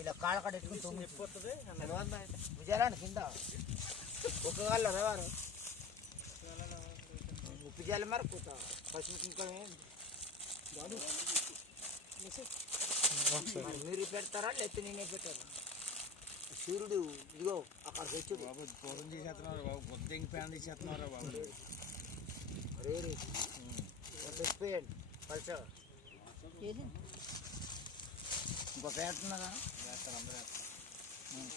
ఇలా కాళ్ళ కాడ ఎట్టుకుని విజయాలండి కింద ఒక కాళ్ళు వారు ఉప్పు చేయాలి మరి పూత పసుపు ఇంకా మీరు పెడతారా లేకపోతే నేనే పెట్టాను సూర్యుడు ఇదిగో అక్కడ వచ్చి బాబు పూర్వం తీసేస్తున్నారు బాబు బొద్దింగ్ ఫ్యాన్ తీసేస్తున్నారు బాబు చెప్పేయండి పల్స ఇంకో పెడుతున్నారా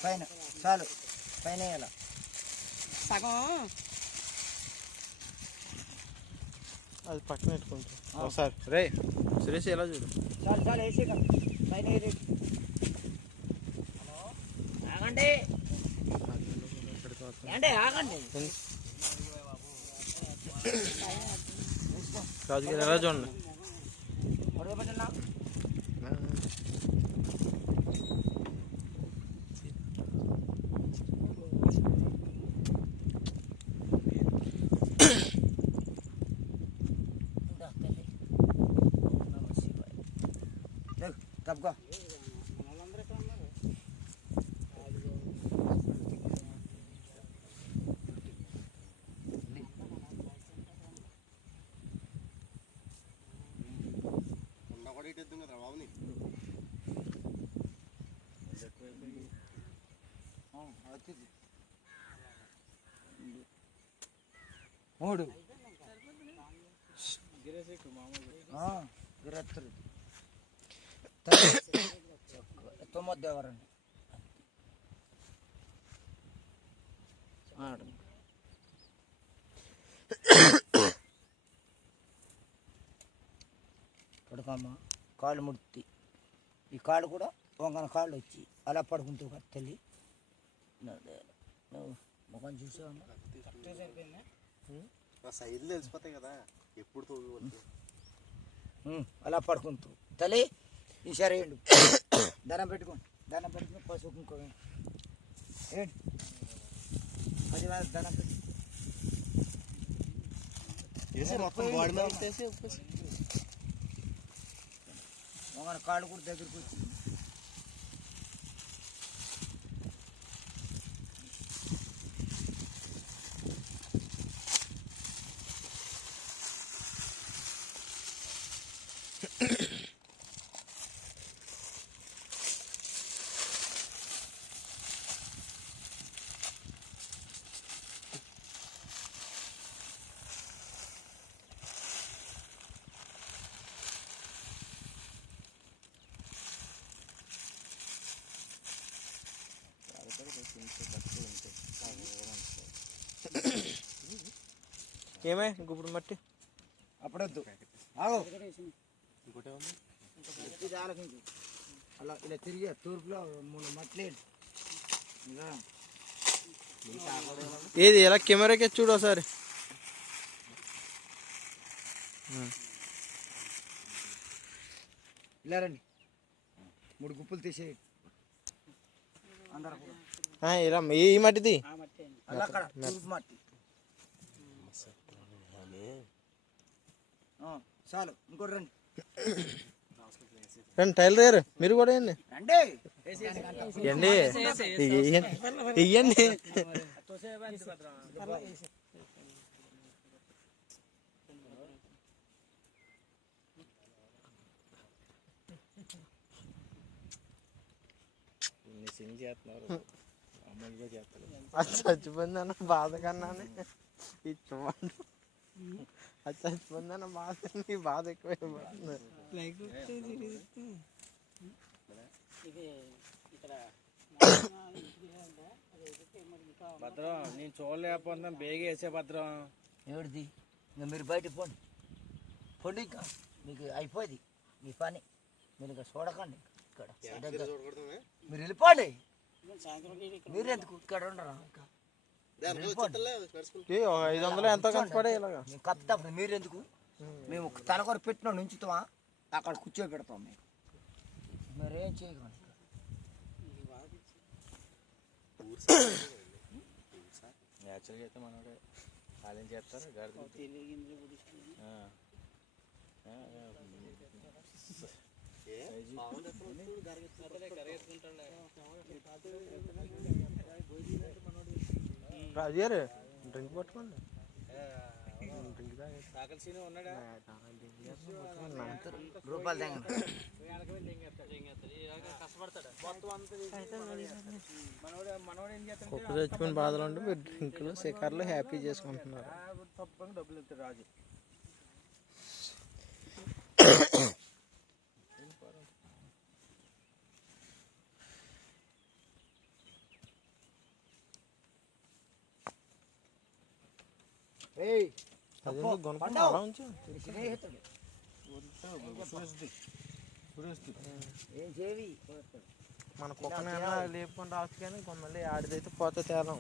పైన చాలు పైన వేయాల సగం అది పక్కన పెట్టుకుంటాం ఒకసారి రే సురేష్ ఎలా చూడు చాలు చాలు వేసే పైన ఆగండి ఏంటే ఆగండి రాజుగారు ఎలా చూడండి తప్పుకో మూడు గిరత్తులు తొమ్మిది ఎవరండి పడుకోమ్మా కాళ్ళు ముడితే ఈ కాళ్ళు కూడా వంగన కాళ్ళు వచ్చి అలా పడుకుంటూ తల్లి నువ్వు ముఖం చూసావమ్మా సైడ్లు తెలిసిపోతాయి కదా ఎప్పుడు అలా పడుకుంటూ తల్లి ఈసారి వేయండి దండం పెట్టుకోండి దండం పెట్టుకుని పసుపు ఇంకో ఏంటి అది దండం పెట్టు మన కాళ్ళు కూడా దగ్గరికి వచ్చి ఏమే గుప్పుడు మట్టి అప్పుడొద్దు అలా ఇలా తిరిగి తూర్పులో 3 మట్లేడు ఏది ఎలా కెమెరాకి చూడు ఒకసారి ఇలా రండి 3 గుప్పులు తీసేయండి అందరూ ఇలా ఈ మట్టిది అలా అక్కడ తూర్పు మట్టి చాలు ఇంకోటి రండి రండి టైలర్ గారు మీరు కూడా వేయండి రండి ఇవ్వండి ఇవ్వండి అది చచ్చిపోయిందన్న బాధ కన్నానే ఇచ్చమండు అది చచ్చిపోయిందన్న బాధ నీ బాధ ఎక్కువైపోతుంది భద్రం నేను చూడలేకపోతున్నా బేగ వేసే భద్రం ఏమిటిది ఇంకా మీరు బయటకు పోండి పోండి ఇంకా మీకు అయిపోయింది మీ పని మీరు ఇంకా చూడకండి ఇక్కడ మీరు వెళ్ళిపోండి మీరు ఎందుకు ఇక్కడ ఉండరా ఇంకా 500 ఎంతో కష్టపడే ఇలాగా కప్పినప్పుడు మీరు ఎందుకు మేము తలకొర పెట్టిన ఉంచుతామా అక్కడ కూర్చోబెడతాం మేము మరేం చేయకండి యాక్చువల్గా అయితే మనోడే వాళ్ళేం చేస్తారు రాజు గారు డ్రింక్ పట్టుకోండి. డ్రింక్ తాగేసి సాకల్ సీను ఉన్నాడా రూపాయలు తెంగండి. మనోడు ఏం చేస్తాడు కుక్క చచ్చిపోయిన బాధలు ఉంటే మీరు డ్రింకులు షికార్లు హ్యాపీ చేసుకుంటున్నారు. తప్పక డబ్బులు ఇస్తాడు రాజు. ఏయ్ అదే అబ్బో, కొనుక్కొని పండవు. అలా ఉంచు. ఇది స్నేహితుడు ఏం చేవి మన కుక్కనైనా లేపుకొని రావచ్చు కానీ మళ్ళీ ఆడిదైతే పోతే తేలం.